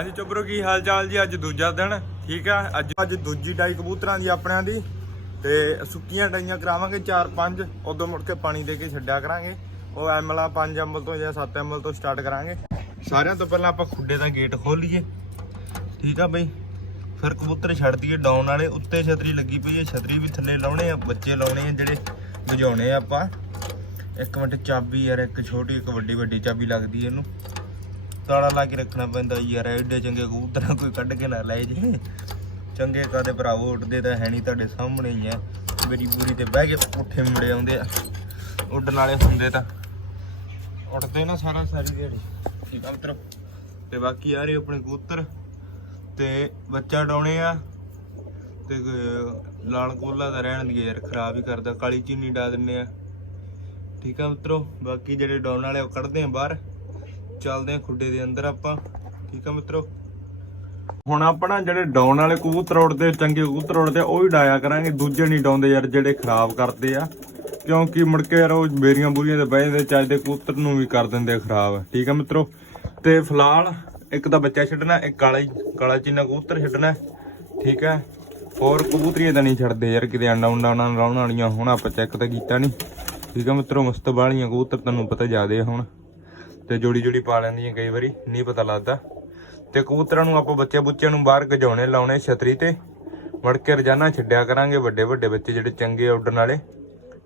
ਹਾਂਜੀ ਚੋਬਰੋ ਕੀ ਹਾਲ ਚਾਲ ਜੀ? ਅੱਜ ਦੂਜਾ ਦਿਨ, ਠੀਕ ਆ? ਅੱਜ ਅੱਜ ਦੂਜੀ ਡਾਈ ਕਬੂਤਰਾਂ ਦੀ ਆਪਣਿਆਂ ਦੀ ਤੇ ਸੁੱਕੀਆਂ ਡਾਈਆਂ ਕਰਾਵਾਂਗੇ 4-5 ਉਦੋਂ ਮੁੜ ਕੇ ਪਾਣੀ ਦੇ ਕੇ ਛੱਡਿਆ ਕਰਾਂਗੇ। ਉਹ ਐਮਲਾ 5 ਐਮਲ ਤੋਂ ਜਾਂ 7 ਐਮਲ ਤੋਂ ਸਟਾਰਟ ਕਰਾਂਗੇ। ਸਾਰਿਆਂ ਤੋਂ ਪਹਿਲਾਂ ਆਪਾਂ ਖੁੱਡੇ ਦਾ ਗੇਟ ਖੋਲ ਠੀਕ ਆ ਬਈ? ਫਿਰ ਕਬੂਤਰ ਛੱਡ ਦਈਏ ਡਾਊਨ ਵਾਲੇ, ਉੱਤੇ ਛਤਰੀ ਲੱਗੀ ਪਈ ਹੈ ਛਤਰੀ ਵੀ ਥੱਲੇ ਲਾਉਣੇ ਆ, ਬੱਚੇ ਲਾਉਣੇ ਆ ਜਿਹੜੇ ਵਜਾਉਣੇ ਆ ਆਪਾਂ। ਇੱਕ ਮਿੰਟ ਚਾਬੀ ਯਾਰ, ਇੱਕ ਛੋਟੀ, ਇੱਕ ਵੱਡੀ ਵੱਡੀ ਚਾਬੀ ਲੱਗਦੀ ਇਹਨੂੰ। ਤਾਲਾ ਲਾ ਕੇ ਰੱਖਣਾ ਪੈਂਦਾ ਯਾਰ, ਐਡੇ ਚੰਗੇ ਕਬੂਤਰਾਂ ਕੋਈ ਕੱਢ ਕੇ ਨਾ ਲੈ ਜੇ। ਚੰਗੇ ਕਾਦੇ ਭਰਾਵੋ, ਉੱਡਦੇ ਤਾਂ ਹੈ ਨਹੀਂ ਤੁਹਾਡੇ ਸਾਹਮਣੇ ਹੀ ਐ ਮੇਰੀ ਬੂਰੀ ਤੇ ਬਹਿ ਕੇ ਉੱਠੇ ਮੁੜੇ ਆਉਂਦੇ ਆ। ਉੱਡਣ ਵਾਲੇ ਹੁੰਦੇ ਤਾਂ ਉੱਡਦੇ ਨਾ ਸਾਰਾ ਸਾਰੀ ਦਿਹਾੜੀ। ਠੀਕ ਆ ਮਿੱਤਰੋ? ਤੇ ਬਾਕੀ ਆ ਰਹੇ ਆਪਣੇ ਕਬੂਤਰ। ਤੇ ਬੱਚਾ ਡਾਉਣੇ ਆ। ਤੇ ਗ- ਲਾਲ ਕੋਲਾ ਦਾ ਰਹਿਣ ਦੀ ਯਾਰ, ਖਰਾਬ ਹੀ ਕਰਦਾ, ਕਾਲੀ ਚੀਨੀ ਡਾ ਦਿੰਨੇ ਆ। ਠੀਕ ਆ ਮਿੱਤਰੋ? ਬਾਕੀ ਜਿਹੜੇ ਡਾਉਣ ਵਾਲੇ ਉਹ ਕੱਢਦੇ ਆ ਬਾਹਰ। ਚੱਲਦੇ ਆ ਖੁੱਡੇ ਦੇ ਅੰਦਰ ਆਪਾਂ। ਠੀਕ ਆ ਮਿੱਤਰੋ? ਹੁਣ ਆਪਣਾ ਜਿਹੜੇ ਡਾਉਣ ਵਾਲੇ ਕਬੂਤਰ ਉੜਦੇ ਚੰਗੇ ਕਬੂਤਰ ਉੜਦੇ ਉਹ ਵੀ ਡਾਇਆ ਕਰਾਂਗੇ। ਦੂਜੇ ਨਹੀਂ ਡਾਉਂਦੇ ਯਾਰ, ਜਿਹੜੇ ਖਰਾਬ ਕਰਦੇ ਆ। ਕਿਉਂਕਿ ਮੁੜ ਕੇ ਯਾਰ ਉਹ ਬੇਰੀਆਂ ਬੁਰੀਆਂ ਤੇ ਬਹਿ ਜਾਂਦੇ ਚੱਜਦੇ ਕਬੂਤਰ ਨੂੰ ਵੀ ਕਰ ਦਿੰਦੇ ਖਰਾਬ। ਠੀਕ ਆ ਮਿੱਤਰੋ? ਤੇ ਫਿਲਹਾਲ ਇੱਕ ਤਾਂ ਬੱਚਾ ਛੱਡਣਾ, ਇੱਕ ਕਾਲਾ ਕਾਲਾ ਚੀਨਾ ਕਬੂਤਰ ਛੱਡਣਾ। ਠੀਕ ਹੈ ਹੋਰ ਕਬੂਤਰੀਆਂ ਤਾਂ ਨਹੀਂ ਛੱਡਦੇ ਯਾਰ ਕਿਤੇ ਅੰਡਾ ਉਂਡਾ ਉਹਨਾਂ ਲਾਉਣ ਵਾਲੀਆਂ, ਹੁਣ ਆਪਾਂ ਚੈੱਕ ਤਾਂ ਕੀਤਾ ਨਹੀਂ। ਠੀਕ ਆ ਮਿੱਤਰੋ, ਮਸਤ ਵਾਲੀਆਂ ਕਬੂਤਰ ਤੁਹਾਨੂੰ ਪਤਾ ਜ਼ਿਆਦੇ ਆ ਹੁਣ। ਤੇ ਜੋੜੀ ਜੋੜੀ ਪਾ ਲੈਂਦੀਆਂ ਕਈ ਵਾਰੀ, ਨਹੀਂ ਪਤਾ ਲੱਗਦਾ। ਤੇ ਕਬੂਤਰਾਂ ਨੂੰ ਆਪਾਂ ਬੱਚੇ ਬੁੱਚਿਆਂ ਨੂੰ ਬਾਹਰ ਗਜਾਉਣੇ ਲਾਉਣੇ ਛਤਰੀ ਤੇ। ਮੜ ਕੇ ਰੋਜ਼ਾਨਾ ਛੱਡਿਆ ਕਰਾਂਗੇ ਵੱਡੇ ਵੱਡੇ ਬੱਚੇ ਜਿਹੜੇ ਚੰਗੇ ਉੱਡਣ ਵਾਲੇ।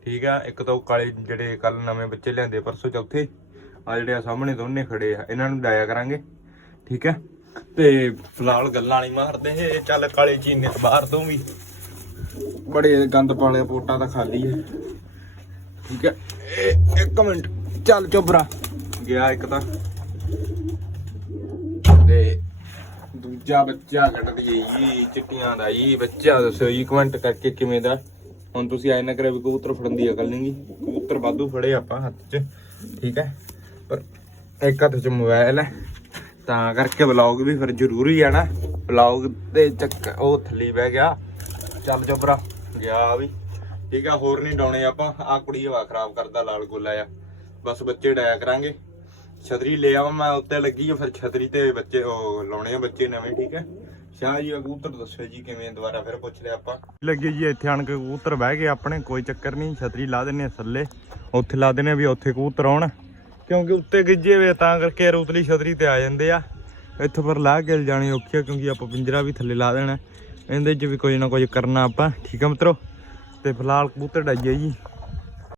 ਠੀਕ ਆ, ਇੱਕ ਤਾਂ ਉਹ ਕਾਲੇ ਜਿਹੜੇ ਕੱਲ ਨਵੇਂ ਬੱਚੇ ਲਿਆਂਦੇ, ਪਰਸੋਂ ਚੌਥੇ, ਆ ਜਿਹੜੇ ਆ ਸਾਹਮਣੇ ਦੋਨੇ ਖੜੇ ਆ, ਇਹਨਾਂ ਨੂੰ ਡਾਇਆ ਕਰਾਂਗੇ। ਠੀਕ ਹੈ ਤੇ ਫਿਲਹਾਲ ਗੱਲਾਂ ਨਹੀਂ ਮਾਰਦੇ ਇਹ ਚੱਲ ਕਾਲੇ ਚੀਨੇ ਬਾਹਰ ਤੋਂ ਵੀ। ਬੜੇ ਗੰਦ ਪਾਲੇ ਪੋਟਾ ਤਾਂ ਖਾਲੀ ਹੈ ਠੀਕ ਹੈ ਇਹ ਮਿੰਟ, ਚੱਲ ਚੁੱਬਰਾ ਗਿਆ ਇੱਕ ਤਾਂ। ਤੇ ਦੂਜਾ ਬੱਚਾ ਕੱਢਦੀ ਜੀ, ਚਿੱਟੀਆਂ ਦਾ ਜੀ, ਬੱਚਾ ਦੱਸੋ ਜੀ ਕਮੈਂਟ ਕਰਕੇ ਕਿਵੇਂ ਦਾ? ਹੁਣ ਤੁਸੀਂ ਐ ਨਾ ਕਰੇ ਵੀ ਕਬੂਤਰ ਫੜਨ ਦੀ ਅਕਲ ਨਹੀਂ ਕਬੂਤਰ ਵਾਧੂ ਫੜੇ ਆਪਾਂ ਹੱਥ 'ਚ, ਠੀਕ ਹੈ? ਪਰ ਇੱਕ ਹੱਥ 'ਚ ਮੋਬਾਈਲ ਹੈ, ਤਾਂ ਕਰਕੇ ਵਲੌਗ ਵੀ ਫਿਰ ਜ਼ਰੂਰੀ ਆ ਨਾ। ਵਲੌਗ ਦੇ ਚੱਕ, ਉਹ ਥੱਲੇ ਬਹਿ ਗਿਆ। ਚੱਲ ਚੁੱਬਰਾ ਗਿਆ ਵੀ। ਠੀਕ ਆ, ਹੋਰ ਨਹੀਂ ਡਾਉਣੇ ਆਪਾਂ। ਆ ਕੁੜੀ ਹਵਾ ਖਰਾਬ ਕਰਦਾ, ਲਾਲ ਗੋਲਾ ਆ ਬਸ ਬੱਚੇ ਡਾਇਆ ਕਰਾਂਗੇ। ਛਤਰੀ ਲੈ ਆਵਾਂ, ਮੈਂ ਉੱਤੇ ਲੱਗੀ ਆ, ਫਿਰ ਛਤਰੀ ਤੇ ਬੱਚੇ, ਉਹ ਲਾਉਣੇ ਆ ਬੱਚੇ ਨਵੇਂ, ਠੀਕ ਹੈ? ਸ਼ਾਹ ਜੀ, ਕਬੂਤਰ ਦੱਸੋ ਜੀ ਕਿਵੇਂ, ਦੁਬਾਰਾ ਫਿਰ ਪੁੱਛ ਲਿਆ ਆਪਾਂ। ਲੱਗੇ ਜੀ ਇੱਥੇ ਆਣ ਕੇ ਕਬੂਤਰ ਬਹਿ ਗਏ ਆਪਣੇ, ਕੋਈ ਚੱਕਰ ਨਹੀਂ, ਛਤਰੀ ਲਾ ਦਿੰਨੇ ਆ ਥੱਲੇ। ਉੱਥੇ ਲਾ ਦਿੰਨੇ ਆ ਵੀ ਉੱਥੇ ਕਬੂਤਰ ਆਉਣ, ਕਿਉਂਕਿ ਉੱਤੇ ਗਿੱਜੇ ਵੇ ਤਾਂ ਕਰਕੇ ਰੂਤਲੀ ਛਤਰੀ ਤੇ ਆ ਜਾਂਦੇ ਆ। ਇੱਥੋਂ ਪਰ ਲਾ ਕੇ ਜਾਣੀ ਔਖੀ ਆ, ਕਿਉਂਕਿ ਆਪਾਂ ਪਿੰਜਰਾ ਵੀ ਥੱਲੇ ਲਾ ਦੇਣਾ। ਇਹਦੇ 'ਚ ਵੀ ਕੋਈ ਨਾ ਕੁਝ ਕਰਨਾ ਆਪਾਂ, ਠੀਕ ਆ ਮਿੱਤਰੋ? ਤੇ ਫਿਲਹਾਲ ਕਬੂਤਰ ਡਾਈਏ ਜੀ।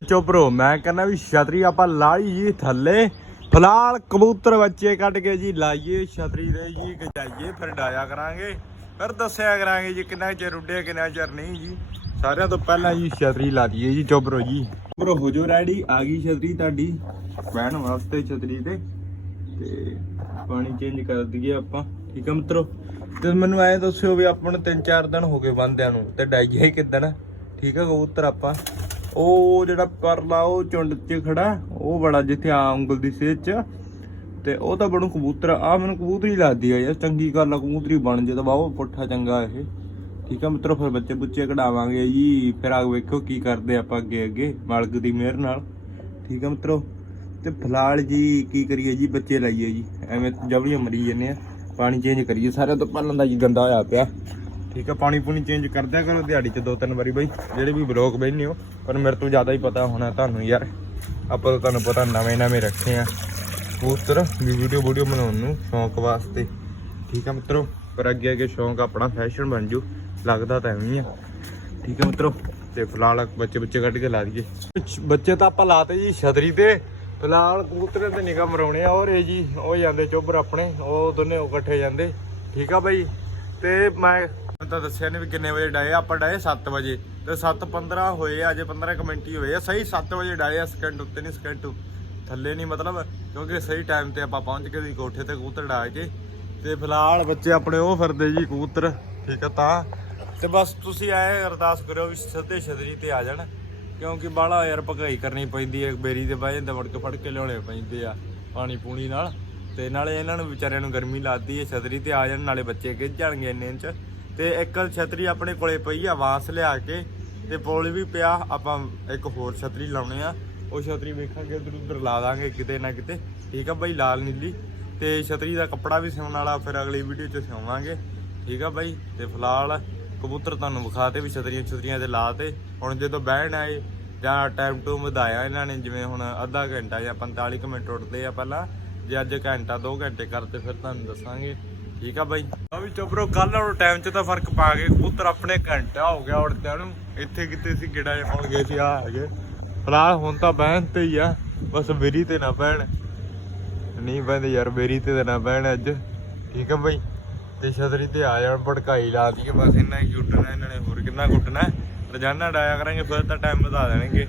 ਚੋਪਰੋ ਮੈਂ ਕਹਿੰਦਾ ਵੀ ਛਤਰੀ ਆਪਾਂ ਲਾਈ ਜੀ, ਥੱਲੇ। ਫਿਲਹਾਲ ਕਬੂਤਰ ਬੱਚੇ ਕੱਢ ਕੇ ਜੀ ਲਾਈਏ, ਛਤਰੀ ਦੇ ਜੀ ਗਜਾਈਏ ਫਿਰ ਡਾਇਆ ਕਰਾਂਗੇ। ਫਿਰ ਦੱਸਿਆ ਕਰਾਂਗੇ ਜੀ ਕਿੰਨਾ ਚਿਰ ਉੱਡਿਆ, ਕਿੰਨਾ ਚਿਰ ਨਹੀਂ ਜੀ। ਸਾਰਿਆਂ ਤੋਂ ਪਹਿਲਾਂ ਜੀ ਛਤਰੀ ਲਾ ਦਈਏ ਜੀ ਚੋਪਰੋ ਜੀ। ਚੋਪਰੋ ਹੋ ਜੋ ਰੈਡੀ, ਆ ਗਈ ਛਤਰੀ ਤੁਹਾਡੀ। ਬਹਿਣ ਵਾਸਤੇ ਛਤਰੀ ਤੇ। ਤੇ ਪਾਣੀ ਚੇਂਜ ਕਰ ਦਈਏ ਆਪਾਂ। ਠੀਕ ਆ ਮਿੱਤਰੋ? ਤੇ ਮੈਨੂੰ ਐਂ ਦੱਸਿਓ ਵੀ ਆਪਾਂ ਨੂੰ 3-4 ਦਿਨ ਹੋ ਗਏ ਬੰਦਿਆਂ ਨੂੰ, ਤੇ ਡਾਈਏ ਕਿਦਣ? ਠੀਕ ਆ ਕਬੂਤਰ ਆਪਾਂ। ਉਹ ਜਿਹੜਾ ਪਰਲਾ, ਉਹ ਚੁੰਡ 'ਚ ਖੜਾ, ਉਹ ਬੜਾ ਜਿੱਥੇ ਆ ਉਂਗਲ ਦੀ ਸੇਜ 'ਚ। ਤੇ ਉਹ ਤਾਂ ਬਣੂ ਕਬੂਤਰ ਆ ਮੈਨੂੰ ਕਬੂਤਰੀ ਲੱਗਦੀ ਆ ਯਾਰ, ਚੰਗੀ ਗੱਲ ਆ, ਕਬੂਤਰੀ ਬਣ ਜੇ ਤਾਂ ਬਾਹੋ ਪੁੱਠਾ ਚੰਗਾ ਇਹ। ਠੀਕ ਆ ਮਿੱਤਰੋ, ਫਿਰ ਬੱਚੇ ਬੁੱਚੇ ਕਢਾਵਾਂਗੇ ਜੀ। ਫਿਰ ਆ ਵੇਖੋ ਕੀ ਕਰਦੇ ਆਪਾਂ ਅੱਗੇ ਅੱਗੇ, ਮਾਲਕ ਦੀ ਮਿਹਰ ਨਾਲ। ਠੀਕ ਆ ਮਿੱਤਰੋ, ਤੇ ਫਿਲਹਾਲ ਜੀ ਕੀ ਕਰੀਏ ਜੀ, ਬੱਚੇ ਲਾਈਏ ਜੀ। ਐਵੇਂ ਜਬਲੀਆਂ ਮਰੀ ਜੰਨੇ ਆ, ਪਾਣੀ ਚੇਂਜ ਕਰੀਏ। ਸਾਰਿਆਂ ਤੋਂ ਪਹਿਲਾਂ ਦਾ ਜੀ ਗੰਦਾ ਹੋਇਆ ਪਿਆ। ਠੀਕ ਆ, ਪਾਣੀ ਪੂਣੀ ਚੇਂਜ ਕਰਦਿਆ ਕਰੋ ਦਿਹਾੜੀ 'ਚ ਦੋ ਤਿੰਨ ਵਾਰੀ ਬਈ। ਜਿਹੜੇ ਵੀ ਬਲੌਗ ਬੈਠਨੇ ਹੋ, ਪਰ ਮੇਰੇ ਤੋਂ ਜ਼ਿਆਦਾ ਹੀ ਪਤਾ ਹੋਣਾ ਤੁਹਾਨੂੰ ਯਾਰ। ਆਪਾਂ ਤਾਂ ਤੁਹਾਨੂੰ ਪਤਾ ਨਵੇਂ ਨਵੇਂ ਰੱਖੇ ਆ। ਕਬੂਤਰ, ਵੀ ਵੀਡੀਓ ਵੀਡੀਓ ਬਣਾਉਣ ਨੂੰ ਸ਼ੌਂਕ ਵਾਸਤੇ। ਠੀਕ ਆ ਮਿੱਤਰੋ, ਪਰ ਅੱਗੇ ਅੱਗੇ ਸ਼ੌਂਕ ਆਪਣਾ ਫੈਸ਼ਨ ਬਣ ਜੂ। ਲੱਗਦਾ ਤਾਂ ਐਵੇਂ ਹੀ ਆ। ਠੀਕ ਆ ਮਿੱਤਰੋ, ਤੇ ਫਿਲਹਾਲ ਬੱਚੇ ਬੱਚੇ ਕੱਢ ਕੇ ਲਾ ਦਈਏ। ਬੱਚੇ ਤਾਂ ਆਪਾਂ ਲਾਤੇ ਜੀ ਛਤਰੀ ਤੇ। ਫਿਲਹਾਲ ਕਬੂਤਰਾਂ ਤੇ ਨਿਗਾਹ ਮਰਾਉਣੇ ਆ, ਔਰ ਇਹ ਜੀ, ਉਹ ਜਾਂਦੇ ਚੋਬਰ ਆਪਣੇ, ਉਹ ਦੋਨੇ ਇਕੱਠੇ ਜਾਂਦੇ। ਠੀਕ ਆ ਬਾਈ, ਤੇ ਮੈਂ ਮੈਂ ਤਾਂ ਦੱਸਿਆ ਨਹੀਂ ਵੀ ਕਿੰਨੇ ਵਜੇ ਡਾਏ ਆਪਾਂ ਡਾਏ 7 ਵਜੇ। ਤੇ 7:15 ਹੋਏ ਆ, ਅਜੇ 15 ਕੁ ਮਿੰਟ ਹੀ ਹੋਏ ਆ। ਸਹੀ 7 ਵਜੇ ਡਾਏ ਆ ਸਕਿੰਟ ਉੱਤੇ ਨਹੀਂ ਸਕਿੰਟ ਥੱਲੇ ਨਹੀਂ ਮਤਲਬ ਕਿਉਂਕਿ ਸਹੀ ਟਾਈਮ ਤੇ ਆਪਾਂ ਪਹੁੰਚ ਕੇ ਦੀ ਕੋਠੇ ਤੇ ਕਬੂਤਰ ਡਾ ਕੇ। ਤੇ ਫਿਲਹਾਲ ਬੱਚੇ ਆਪਣੇ ਉਹ ਫਿਰਦੇ ਜੀ ਕਬੂਤਰ ਠੀਕ ਆ ਤਾਂ। ਤੇ ਬਸ ਤੁਸੀਂ ਆਏ ਅਰਦਾਸ ਕਰਿਓ ਵੀ ਸਿੱਧੇ ਛਤਰੀ ਤੇ ਆ ਜਾਣ ਕਿਉਂਕਿ ਬਾਹਲਾ ਯਾਰ ਭਗਾਈ ਕਰਨੀ ਪੈਂਦੀ ਹੈ ਬੇਰੀ ਦੇ ਬਹਿ ਜਾਂਦੇ ਮੁੜ ਕੇ ਫੜ ਕੇ ਲਿਆਉਣੇ ਪੈਂਦੇ ਆ ਪਾਣੀ ਪੂਣੀ ਨਾਲ। ਤੇ ਨਾਲੇ ਇਹਨਾਂ ਨੂੰ ਵਿਚਾਰਿਆਂ ਨੂੰ ਗਰਮੀ ਲੱਗਦੀ ਹੈ ਛਤਰੀ ਤੇ ਆ ਜਾਣ ਨਾਲੇ ਬੱਚੇ ਗਿੱਜ ਜਾਣਗੇ ਇੰਨੇ ਇੰਚ। ਤੇ ਇੱਕ ਛਤਰੀ ਆਪਣੇ ਕੋਲੇ ਪਈ ਆ, ਵਾਂਸ ਲਿਆ ਕੇ ਤੇ ਪੋਲ ਵੀ ਪਿਆ, ਆਪਾਂ ਇੱਕ ਹੋਰ ਛਤਰੀ ਲਾਉਣੇ ਆ। ਉਹ ਛਤਰੀ ਵੇਖਾਂਗੇ, ਉਧਰ ਉਧਰ ਲਾ ਦਾਂਗੇ ਕਿਤੇ ਨਾ ਕਿਤੇ। ਠੀਕ ਆ ਬਾਈ, ਲਾਲ ਨੀਲੀ। ਤੇ ਛਤਰੀ ਦਾ ਕੱਪੜਾ ਵੀ ਸਿਉਣ ਵਾਲਾ, ਫਿਰ ਅਗਲੀ ਵੀਡੀਓ 'ਚ ਸਿਉਵਾਂਗੇ। ਠੀਕ ਆ ਬਾਈ, ਤੇ ਫਿਲਹਾਲ ਕਬੂਤਰ ਤੁਹਾਨੂੰ ਵਿਖਾਤੇ ਵੀ ਛਤਰੀਆਂ ਛਤਰੀਆਂ ਤੇ ਲਾਤੇ। ਹੁਣ ਜਦੋਂ ਬਹਿਣ ਆਏ, ਜਾਂ ਟਾਈਮ ਟੂ ਵਧਾਇਆ ਇਹਨਾਂ ਨੇ, ਜਿਵੇਂ ਹੁਣ ਅੱਧਾ ਘੰਟਾ ਜਾਂ 45 ਕੁ ਮਿੰਟ ਉੱਠਦੇ ਆ ਪਹਿਲਾਂ, ਜੇ ਅੱਜ ਘੰਟਾ 2 ਘੰਟੇ ਕਰਤੇ, ਫਿਰ ਤੁਹਾਨੂੰ ਦੱਸਾਂਗੇ। ਠੀਕ ਆ ਬਾਈ। ਆ ਵੀ ਚੋਬਰੋ ਕੱਲ ਨਾਲੋਂ ਟਾਈਮ 'ਚ ਤਾਂ ਫ਼ਰਕ ਪਾ ਗਏ। ਕਬੂਤਰ ਆਪਣੇ ਘੰਟਾ ਹੋ ਗਿਆ ਉੜਦਿਆਂ ਨੂੰ। ਇੱਥੇ ਕਿਤੇ ਸੀ ਗਿੜਾ ਜਿਹਾ ਪਾਉਣ ਗਏ ਸੀ, ਆ ਹੈਗੇ ਫਿਲਹਾਲ ਹੁਣ ਤਾਂ ਬਹਿਣ ਤੇ ਹੀ ਆ, ਬਸ ਮੇਰੀ ਤੇ ਨਾ ਬਹਿਣ। ਨਹੀਂ ਬੰਦੇ ਯਾਰ, ਮੇਰੀ ਤੇ ਨਾ ਬਹਿਣ ਅੱਜ। ਠੀਕ ਆ ਬਈ? ਤੇ ਛਤਰੀ ਤੇ ਆ ਜਾਣ, ਭੜਕਾਈ ਲਾ ਦਈਏ, ਬਸ ਇੰਨਾ ਹੀ ਉੱਡਣਾ ਇਹਨਾਂ ਨੇ, ਹੋਰ ਕਿੰਨਾ ਕੁੱਟਣਾ। ਰੋਜ਼ਾਨਾ ਡਾਇਆ ਕਰਾਂਗੇ, ਫਿਰ ਤਾਂ ਟਾਈਮ ਵਧਾ ਦੇਣਗੇ।